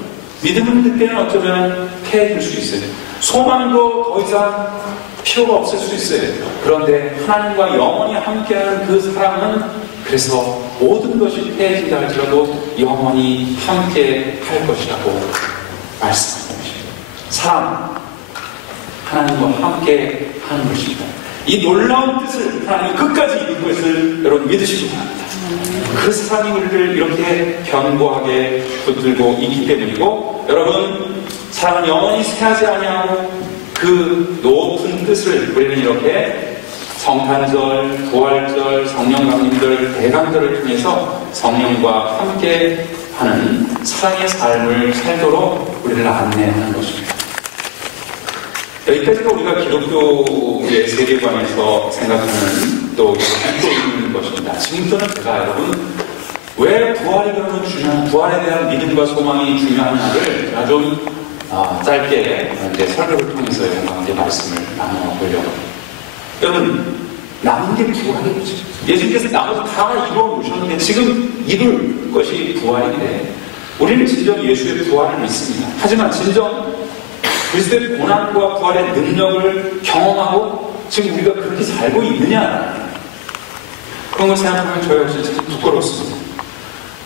믿음은 그때는 어쩌면 패해질 수 있어요. 소망도 더 이상 필요가 없을 수 있어요. 그런데 하나님과 영원히 함께하는 그 사랑은 그래서 모든 것이 패해진다 할지라도 영원히 함께 할 것이라고 말씀하는 것입니다. 사랑, 하나님과 함께 하는 것입니다. 이 놀라운 뜻을 하나님이 끝까지 이룰 것을 여러분 믿으시기 바랍니다. 그 사랑이 우리를 이렇게 견고하게 붙들고 있기 때문이고 여러분 사랑은 영원히 쇠하지 아니하고 그 높은 뜻을 우리는 이렇게 성탄절, 부활절, 성령 강림절, 대강절을 통해서 성령과 함께 하는 사랑의 삶을 살도록 우리를 안내하는 것입니다. 여기까지가 우리가 기독교의 세계관에서 생각하는 또 믿고 있는 것입니다. 지금부터는 제가 여러분 왜 부활이 그러면 중요한, 부활에 대한 믿음과 소망이 중요한지를 제가 좀 짧게 이제 설교를 통해서 여러분께 말씀을 나눠보려고 합니다. 여러분, 남은 게 부활이죠. 예수님께서 나머지 다 이루어 놓으셨는데 지금 이룰 것이 부활인데 우리는 진정 예수의 부활을 믿습니다. 하지만 진정 그리스도의 고난과 부활의 능력을 경험하고 지금 우리가 그렇게 살고 있느냐, 그런 걸 생각하면 저 역시 참 부끄럽습니다.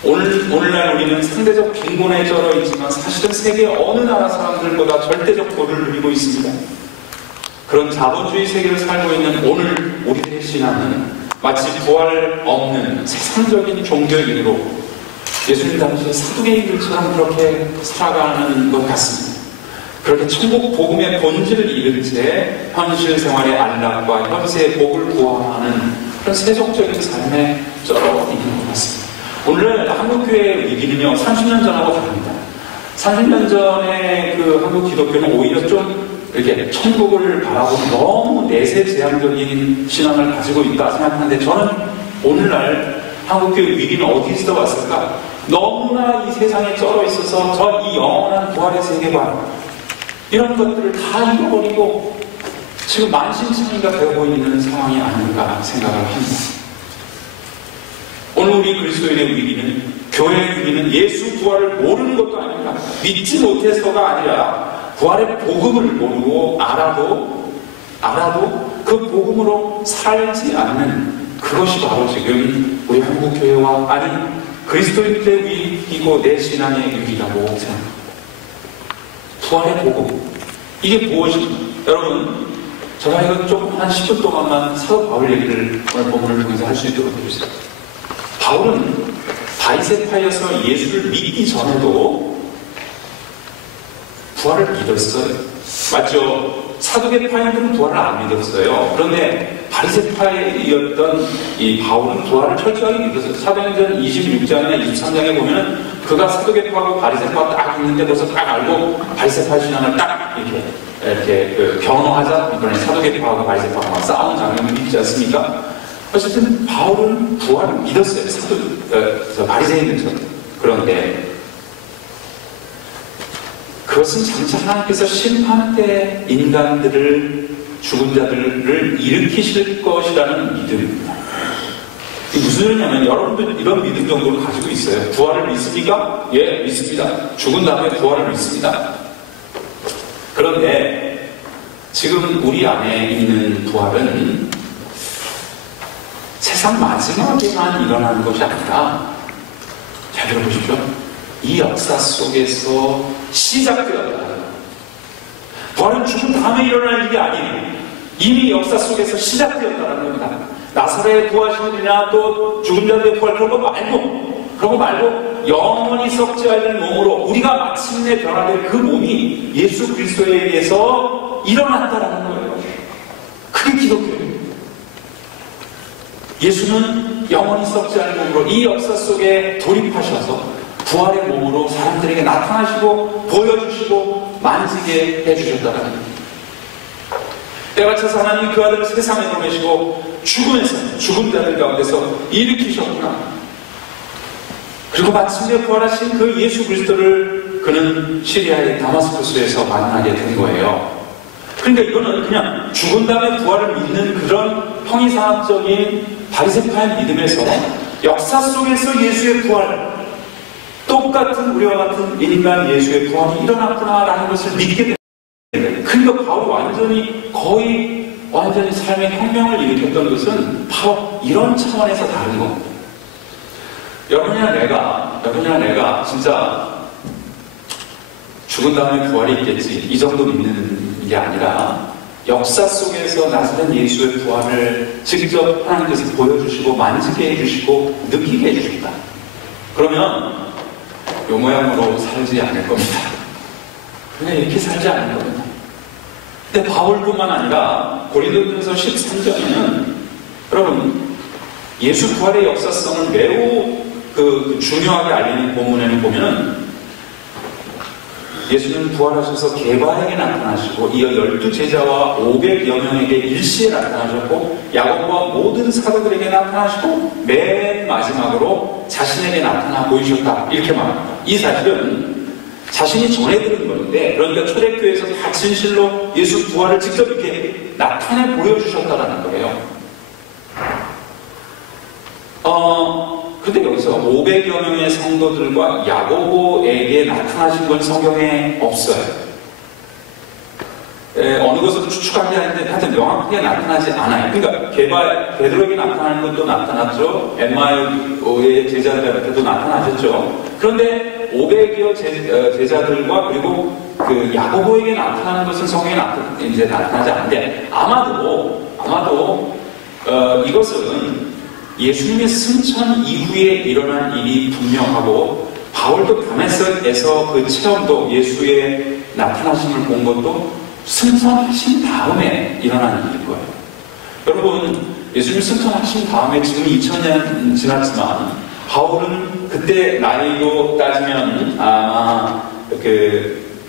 오늘날 우리는 상대적 빈곤에 쩔어 있지만 사실은 세계 어느 나라 사람들보다 절대적 도를 누리고 있습니다. 그런 자본주의 세계를 살고 있는 오늘 우리들의 신앙은 마치 부활 없는 세상적인 종교인으로 예수님 당시 사두개인들처럼 그렇게 살아가는 것 같습니다. 그렇게 천국 복음의 본질을 잃은 채 현실 생활의 안락과 현세의 복을 구하는 그런 세속적인 삶에 쩔어 있는 것 같습니다. 오늘 한국교회의 위기는요, 30년 전하고 다릅니다. 30년 전에 그 한국 기독교는 오히려 좀 이렇게 천국을 바라보고 너무 내세 제한적인 신앙을 가지고 있다 생각하는데, 저는 오늘날 한국교회 위기는 어디서 왔을까? 너무나 이 세상에 쩔어 있어서 저 이 영원한 부활의 세계관, 이런 것들을 다 잃어버리고 지금 만신창이가 되고 있는 상황이 아닌가 생각을 합니다. 오늘 우리 그리스도인의 위기는, 교회의 위기는 예수 부활을 모르는 것도 아닙니다. 믿지 못해서가 아니라 부활의 복음을 모르고 알아도 그 복음으로 살지 않는 그것이 바로 지금 우리 한국교회와 아니 그리스도인들의 위기고 내 신앙의 위기라고 생각합니다. 부활의 복음, 이게 무엇입니까? 여러분, 제가 이거 조금 한 10분 동안만 사도 바울 얘기를 오늘 본문을 통해서 할 수 있도록 해주세요. 바울은 바리새파여서 예수를 믿기 전에도 부활을 믿었어요. 맞죠? 사두개파인들은 부활을 안 믿었어요. 그런데 바리새파였던 이 바울은 부활을 철저하게 믿었어요. 사도행전 26장이나 23장에 보면은 그가 사두개파하고 바리새파가 딱 있는데 벌써 딱 알고 바리새파 신앙을 딱 이렇게 변호하자, 이번에 사두개파하고 바리새파가 막 싸우는 장면을 믿지 않습니까? 어쨌든 바울은 부활을 믿었어요. 바리새인들처럼. 그런데 그것은 장차 하나님께서 심판 때 인간들을, 죽은 자들을 일으키실 것이라는 믿음입니다. 이게 무슨 소리냐면, 여러분들 이런 믿음 정도를 가지고 있어요. 부활을 믿습니까? 예, 믿습니다. 죽은 다음에 부활을 믿습니다. 그런데 지금 우리 안에 있는 부활은 세상 마지막에만 일어나는 것이 아니라, 잘 들어보십시오. 이 역사 속에서 시작되었다. 부활은 죽은 다음에 일어날 일이 아니에요. 이미 역사 속에서 시작되었다는 겁니다. 나사렛의 부활신이나 또 죽은 자들의 부활, 그런 거 말고 영원히 썩지 않을 몸으로 우리가 마침내 변화될 그 몸이 예수 그리스도에 의해서 일어났다라는 거예요. 그게 기독교예요. 예수는 영원히 썩지 않을 몸으로 이 역사 속에 돌입하셔서 부활의 몸으로 사람들에게 나타나시고 보여주시고 만지게 해주셨다는 겁니다. 때가 차서 하나님이 그 아들을 세상에 보내시고 죽은 자들 가운데서 일으키셨구나. 그리고 마침내 부활하신 그 예수 그리스도를 그는 시리아의 다마스쿠스에서 만나게 된 거예요. 그러니까 이거는 그냥 죽은 다음에 부활을 믿는 그런 형이상학적인 바리새파의 믿음에서 역사 속에서 예수의 부활, 똑같은 우리와 같은 인간 예수의 부활이 일어났구나라는 것을 믿게 됩니다. 그러니까 바울이 완전히 삶의 혁명을 일으켰던 것은 바로 이런 차원에서 다른 겁니다. 여러분이나 내가 진짜 죽은 다음에 부활이 있겠지, 이 정도 믿는 게 아니라 역사 속에서 나서는 예수의 부활을 직접 하나님께서 보여주시고 만지게 해주시고 느끼게 해주신다. 그러면 요 모양으로 살지 않을 겁니다. 그냥 이렇게 살지 않거든요. 근데 바울뿐만 아니라 고린도전서 13장에는 여러분 예수 부활의 역사성을 매우 중요하게 알리는 본문에는 보면은 예수는 부활하셔서 게바에게 나타나시고 이어 12제자와 500여 명에게 일시에 나타나셨고 야고보와 모든 사도들에게 나타나시고 맨 마지막으로 자신에게 나타나 보이셨다 이렇게 말합니다. 이 사실은 자신이 전해 들은 건데 그러니까 초대교회에서 다 진실로 예수 부활을 직접 이렇게 나타내 보여주셨다라는 거예요. 근데 여기서 500여 명의 성도들과 야고보에게 나타나신 건 성경에 없어요. 어느 것으로 추측하지 않는데 하여튼 명확하게 나타나지 않아요. 그러니까 베드로에게 나타나는 것도 나타났죠. 엠마오의 제자들한테도 나타나셨죠. 그런데 500여 제자들과 그리고 그 야고보에게 나타나는 것은 성경에 이제 나타나지 않는데 아마도 이것은 예수님의 승천 이후에 일어난 일이 분명하고 바울도 다메섹에서 그 체험도 예수의 나타나심을 본 것도 승천하신 다음에 일어난 일일 거예요. 여러분 예수님 승천하신 다음에 지금 2000년 지났지만 바울은 그때 나이로 따지면 아마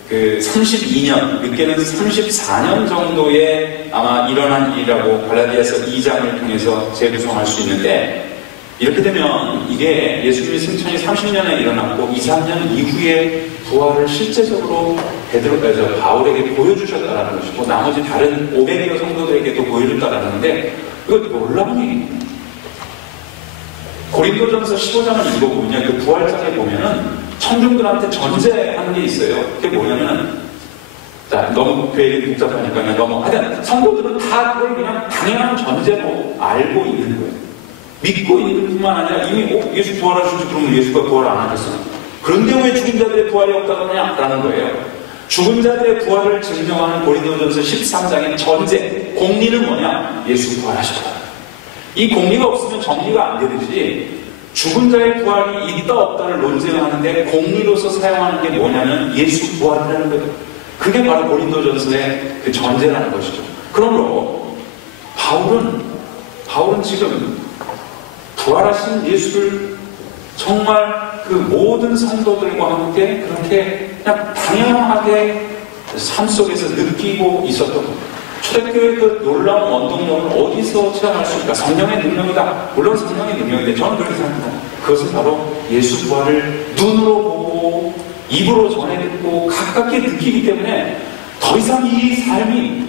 32년, 늦게는 34년 정도에 아마 일어난 일이라고 갈라디아서 2장을 통해서 재구성할 수 있는데 이렇게 되면 이게 예수님의 승천이 30년에 일어났고 2, 3년 이후에 부활을 실제적으로 바울에게 보여주셨다는 것이고 나머지 다른 500여 성도들에게도 보여줬다는 건데 이거 놀라운 얘기입니다. 고린도전서 15장을 읽어보면 그 부활장에 보면은 청중들한테 전제하는 게 있어요. 그게 뭐냐면, 자, 너무 그 얘기 복잡하니까 너무, 하여튼 성도들은 다 그걸 그냥 당연한 전제로 알고 있는 거예요. 믿고 있는 뿐만 아니라 이미, 예수 부활하셨지, 그러면 예수가 부활 안 하셨어. 그런데 왜 죽은 자들의 부활이 없다느냐? 라는 거예요. 죽은 자들의 부활을 증명하는 고린도전서 13장의 전제, 공리는 뭐냐? 예수 부활하셨다. 이 공리가 없으면 정리가 안 되듯이, 죽은 자의 부활이 있다 없다를 논쟁하는데 공리로서 사용하는 게 뭐냐면 예수 부활이라는 거예요. 그게 바로 고린도전서의 그 전제라는 것이죠. 그러므로 바울은 지금 부활하신 예수를 정말 그 모든 성도들과 함께 그렇게 그냥 당연하게 삶 속에서 느끼고 있었던 겁니다. 초대교회의 그 놀라운 원동력을 어디서 체험할 수 있을까? 성령의 능력이다. 물론 성령의 능력인데 저는 그렇게 생각합니다. 그것은 바로 예수 부활을 눈으로 보고 입으로 전해 듣고 가깝게 느끼기 때문에 더 이상 이 삶이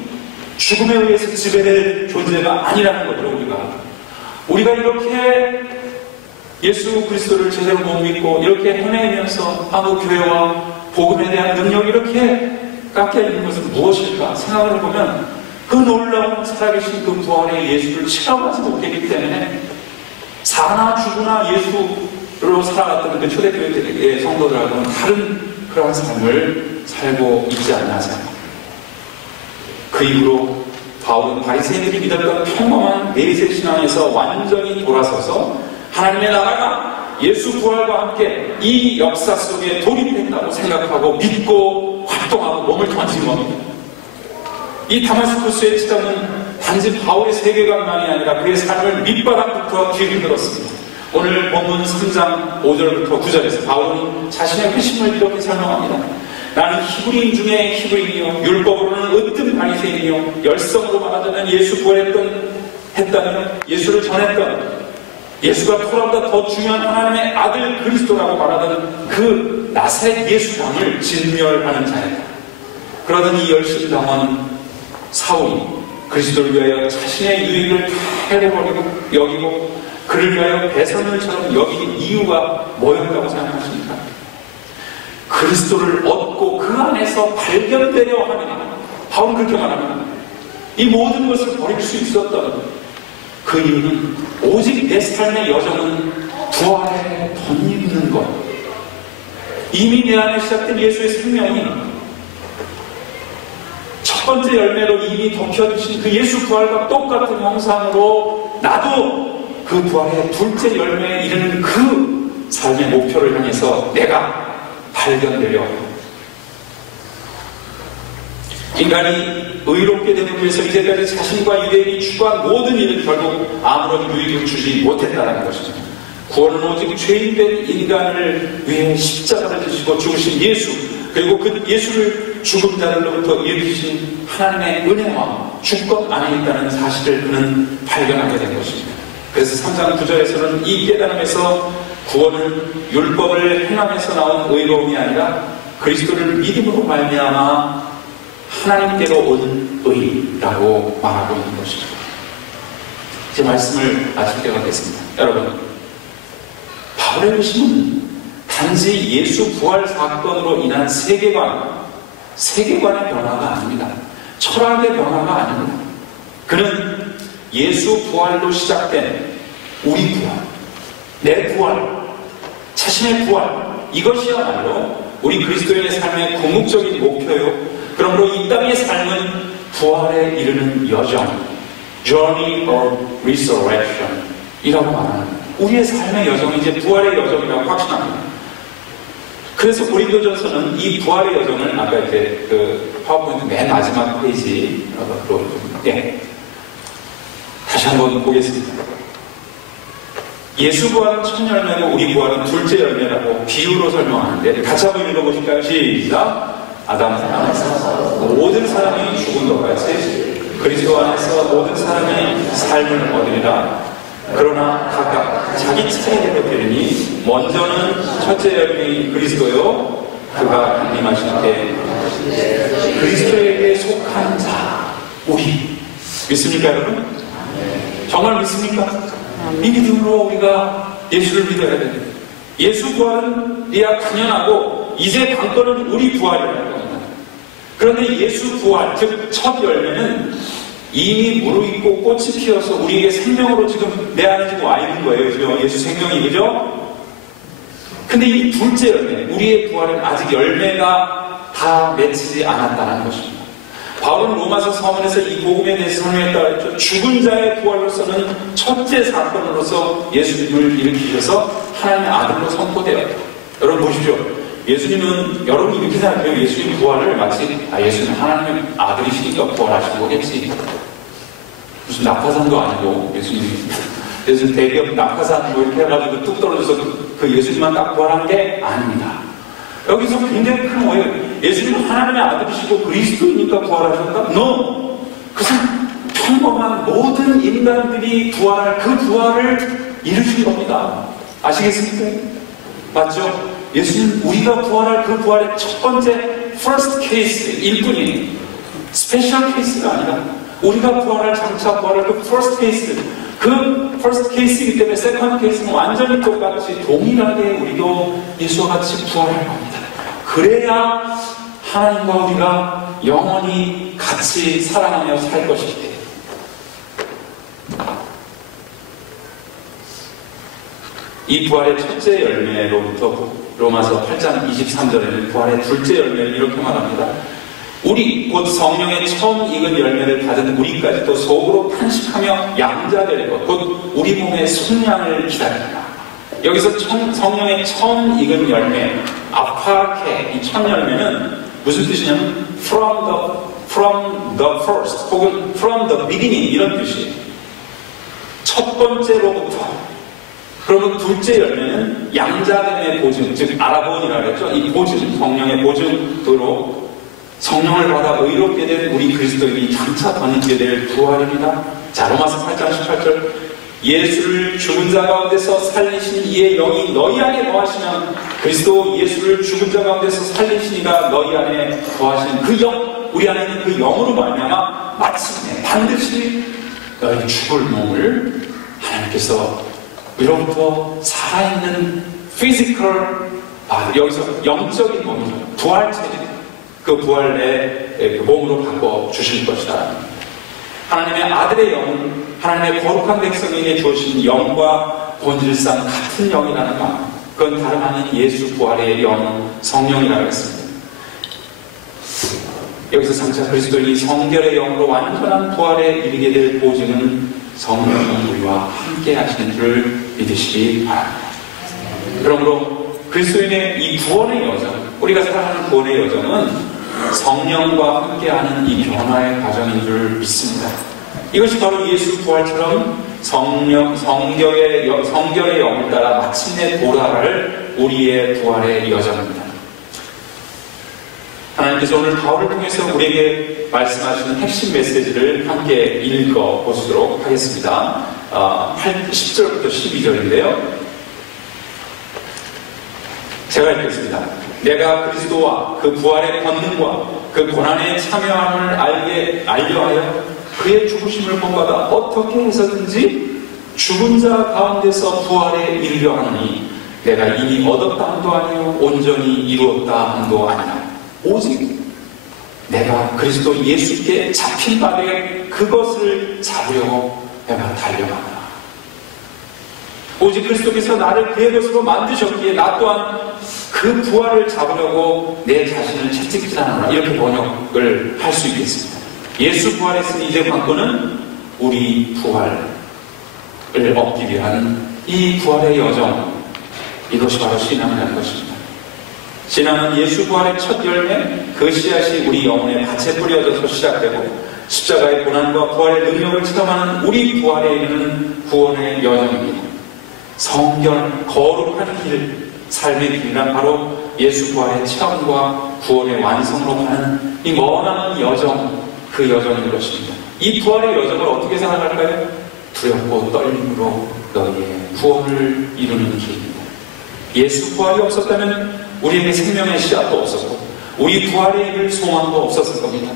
죽음에 의해서 지배될 존재가 아니라는 거죠. 우리가 이렇게 예수 그리스도를 제대로 못 믿고 이렇게 헤매면서 한국 교회와 복음에 대한 능력이 이렇게 깎여 있는 것은 무엇일까 생각을 해보면 그 놀라운 살아계신 그 부활의 예수를 체험하지 못했기 때문에 사나 죽으나 예수로 살아갔던 그 초대교회의 성도들하고는 다른 그러한 삶을 살고 있지 않나 생각합니다. 그 이후로 바울은 바리새인들이 믿었던 평범한 내세 신앙에서 완전히 돌아서서 하나님의 나라가 예수 부활과 함께 이 역사 속에 돌입했다고 생각하고 믿고 활동하고 몸을 던진 겁니다. 이 다마스쿠스의 체험은 단지 바울의 세계관만이 아니라 그의 삶을 밑바닥부터 뒤흔들었습니다. 오늘 본문 3장 5절부터 9절에서 바울은 자신의 회심을 이렇게 설명합니다. 나는 히브리인 중에 히브리인이요 율법으로는 으뜸 바리새인이요 열성으로 말하자면 예수 부활했다며 예수를 전했던 예수가 토라보다 더 중요한 하나님의 아들 그리스도라고 말하던 그 나사렛 예수님을 진멸하는 자였다. 그러던 이 열심당한 사울이 그리스도를 위하여 자신의 유익을 다 해버리고 여기고 그를 위하여 배설물처럼 여기는 이유가 뭐였다고 생각하십니까? 그리스도를 얻고 그 안에서 발견되려 하느냐. 바울은 그렇게 말합니다. 이 모든 것을 버릴 수 있었던 그 이유는 오직 내 삶의 여정은 부활에 덧입는 것. 이미 내 안에 시작된 예수의 생명이 첫 번째 열매로 이미 덮여주신 그 예수 부활과 똑같은 형상으로 나도 그 부활의 둘째 열매에 이르는 그 삶의 목표를 향해서 내가 발견되려 합니다. 인간이 의롭게 되기 위해서 이제까지 자신과 유대인이 추구한 모든 일은 결국 아무런 유익을 주지 못했다는 것이죠. 구원은 오직 죄인된 인간을 위해 십자가를 지시고 죽으신 예수, 그리고 그 예수를 죽은 자들로부터 일으키신 하나님의 은혜와 주권 안에 있다는 사실을 그는 발견하게 된 것입니다. 그래서 3장 9절에서는 이 깨달음에서 구원은 율법을 행함에서 나온 의로움이 아니라 그리스도를 믿음으로 말미암아 하나님께로 온 의라고 말하고 있는 것입니다. 제 말씀을 마칠 때가 됐습니다. 여러분, 바울의 의심은 단지 예수 부활 사건으로 인한 세계관의 변화가 아닙니다. 철학의 변화가 아닙니다. 그는 예수 부활로 시작된 우리 부활, 내 부활, 자신의 부활, 이것이야말로 우리 그리스도인의 삶의 궁극적인 목표요. 그러므로 이 땅의 삶은 부활에 이르는 여정, Journey of Resurrection 이라고 말하는 우리의 삶의 여정이 이제 부활의 여정이라고 확신합니다. 그래서 고린도전서는 이 부활의 여정을 아까 이제 그 파워포인트 맨 마지막 페이지로 다시 한번 보겠습니다. 예수 부활은 첫 열매고 우리 부활은 둘째 열매라고 비유로 설명하는데 같이 한번 읽어보실까요? 시작! 아담 안에서 모든 사람이 죽은 것 같이 그리스도 안에서 모든 사람이 삶을 얻으리라. 그러나 각각 자기 차례대로 되리니 먼저는 첫째 열매인 그리스도요, 그가 강림하실 때 그리스도에게 속한 자 우리 믿습니까 여러분? 정말 믿습니까? 이 믿음으로 우리가 예수를 믿어야 됩니다. 예수 부활은 이야 당연하고 이제 관건은 우리 부활이라는 겁니다. 그런데 예수 부활, 즉 첫 열매는 이미 무르익고 꽃이 피어서 우리에게 생명으로 지금 내 안에 지금 와 있는 거예요. 그죠? 예수 생명이, 그죠? 근데 이 둘째 열매, 우리의 부활은 아직 열매가 다 맺히지 않았다는 것입니다. 바울은 로마서 서문에서 이 복음에 대해서 설명했다고 했죠. 죽은 자의 부활로서는 첫째 사건으로서 예수님을 일으키셔서 하나님의 아들로 선포되었다. 여러분 보십시오. 예수님은, 여러분 이렇게 생각해요. 예수님 부활을 마치 예수님 하나님의 아들이시니까 부활하신 거겠지. 무슨 낙하산도 아니고 예수님 대기업 낙하산 뭐 이렇게 해가지고 뚝 떨어져서 그 예수님만 딱 부활한 게 아닙니다. 여기서 굉장히 큰 오해예요. 예수님은 하나님의 아들이시고 그리스도이니까 부활하셨다? No! 그것은 평범한 모든 인간들이 부활할 그 부활을 이루신 겁니다. 아시겠습니까? 맞죠? 예수님 우리가 부활할 그 부활의 첫 번째 first case일 뿐이에요. 스페셜 케이스가 아니라 우리가 부활할 장차 부활할 그 first case, 그 first case이기 때문에 second case는 완전히 똑같이 동일하게 우리도 예수와 같이 부활할 겁니다. 그래야 하나님과 우리가 영원히 같이 사랑하며 살 것이기 때문에. 이 부활의 첫째 열매로부터 로마서 8장 23절에는 부활의 둘째 열매를 이렇게 말합니다. 우리 곧 성령의 처음 익은 열매를 받은 우리까지도 속으로 탄식하며 양자될 것, 곧 우리 몸의 속량을 기다린다. 여기서 성령의 처음 익은 열매, 아파케, 이 첫 열매는 무슨 뜻이냐면 from the first 혹은 from the beginning 이런 뜻이에요. 첫 번째로부터. 그러면 둘째 열매는 양자됨의 보증, 즉 아라본이라고 했죠. 이 보증, 성령의 보증으로 성령을 받아 의롭게 된 우리 그리스도인이 장차 덧입게 될 부활입니다. 자, 로마서 8장 18절 예수를 죽은 자 가운데서 살리신 이의 영이 너희 안에 거하시면 그리스도 예수를 죽은 자 가운데서 살리신 이가 너희 안에 거하시는 그 영, 우리 안에 있는 그 영으로 말미암아 마침내 반드시 너희 죽을 몸을 하나님께서 위로부터 살아있는 피지컬, 여기서 영적인 몸이죠. 부활체질, 그 부활의 그 몸으로 바꿔 주실 것이다. 하나님의 아들의 영, 하나님의 거룩한 백성에게 주어진 영과 본질상 같은 영이라는 말, 그건 다름 아닌 예수 부활의 영, 성령이라고 했습니다. 여기서 장차 그리스도인이 성결의 영으로 완전한 부활에 이르게 될 보증은 성령이 우리와 함께 하시는 줄을 믿으시기 바랍니다. 그러므로 그리스도인의 이 구원의 여정, 우리가 살아가는 구원의 여정은 성령과 함께하는 이 변화의 과정인 줄 믿습니다. 이것이 바로 예수 부활처럼 성결의 영을 따라 마침내 돌아갈 우리의 부활의 여정입니다. 하나님께서 오늘 바울을 통해서 우리에게 말씀하시는 핵심 메시지를 함께 읽어보시도록 하겠습니다. 10절부터 12절인데요. 제가 읽겠습니다. 내가 그리스도와 그 부활의 권능과 그 고난에 참여함을 알려하여 그의 죽으심을 본받아 어떻게 해서든지 죽은 자 가운데서 부활에 이르려 하느니 내가 이미 얻었다 함도 아니요 온전히 이루었다 함도 아니라 오직 내가 그리스도 예수께 잡힌 바 되게 그것을 잡으려고 내가 달려가노라. 오직 그리스도께서 나를 그의 것으로 만드셨기에 나 또한 그 부활을 잡으려고 내 자신을 채찍질하노라. 이렇게 번역을 할 수 있겠습니다. 예수 부활했으니 이제 관건은 우리 부활을 얻기 위한 이 부활의 여정, 이것이 바로 신앙이라는 것입니다. 신앙은 예수 부활의 첫 열매, 그 씨앗이 우리 영혼의 밭에 뿌려져서 시작되고 십자가의 고난과 부활의 능력을 체험하는 우리 부활에 이르는 구원의 여정입니다. 성결, 거룩한 길, 삶의 길이란 바로 예수 부활의 체험과 구원의 완성으로 가는 이 머나먼 여정, 그 여정인 것입니다. 이 부활의 여정을 어떻게 생각할까요? 두렵고 떨림으로 너희의 구원을 이루는 길입니다. 예수 부활이 없었다면 우리에게 생명의 씨앗도 없었고 우리 부활에 이를 소망도 없었을 겁니다.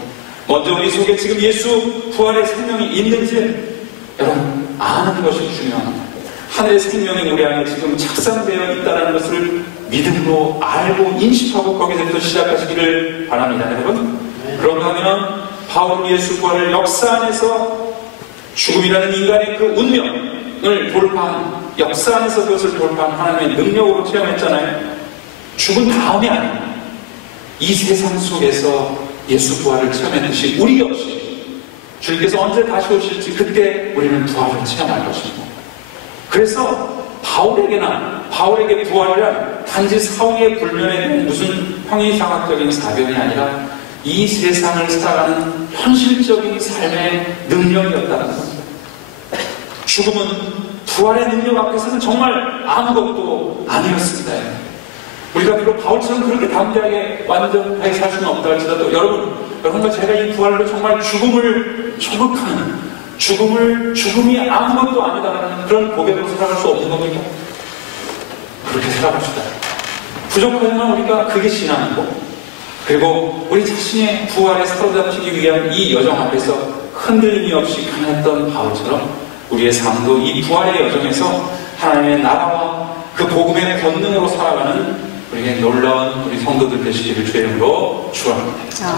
먼저 우리 속에 지금 예수 부활의 생명이 있는지 여러분 아는 것이 중요합니다. 하늘의 생명이 우리 안에 지금 착상되어 있다는 것을 믿음으로 알고 인식하고 거기서부터 시작하시기를 바랍니다. 여러분, 그런가 하면 바울은 예수 부활을 역사 안에서 죽음이라는 인간의 그 운명을 돌파한, 역사 안에서 그것을 돌파한 하나님의 능력으로 체험했잖아요. 죽은 다음이 아닙니다. 이 세상 속에서 예수 부활을 체험했듯이 우리 역시 주님께서 언제 다시 오실지 그때 우리는 부활을 체험할 것입니다. 그래서 바울에게 부활이란 단지 사후의 불면에 대한 무슨 평이상학적인 사변이 아니라 이 세상을 살아가는 현실적인 삶의 능력이었다는 겁니다. 죽음은 부활의 능력 앞에서는 정말 아무것도 아니었습니다. 우리가 비록 바울처럼 그렇게 담대하게 완전하게 살 수는 없다 할지라도 여러분과 제가 이 부활로 정말 죽음을 초극하는 죽음이 아무것도 아니다라는 그런 고백으로 살아갈 수 없는 겁니까? 그렇게 살아갑시다. 부족하지만 우리가 그게 신앙이고, 그리고 우리 자신의 부활에 사로잡히기 위한 이 여정 앞에서 흔들림이 없이 강했던 바울처럼 우리의 삶도 이 부활의 여정에서 하나님의 나라와 그 복음의 권능으로 살아가는 우리에게 놀라운 우리 성도들 되시기를 주의 이름으로 축원합니다.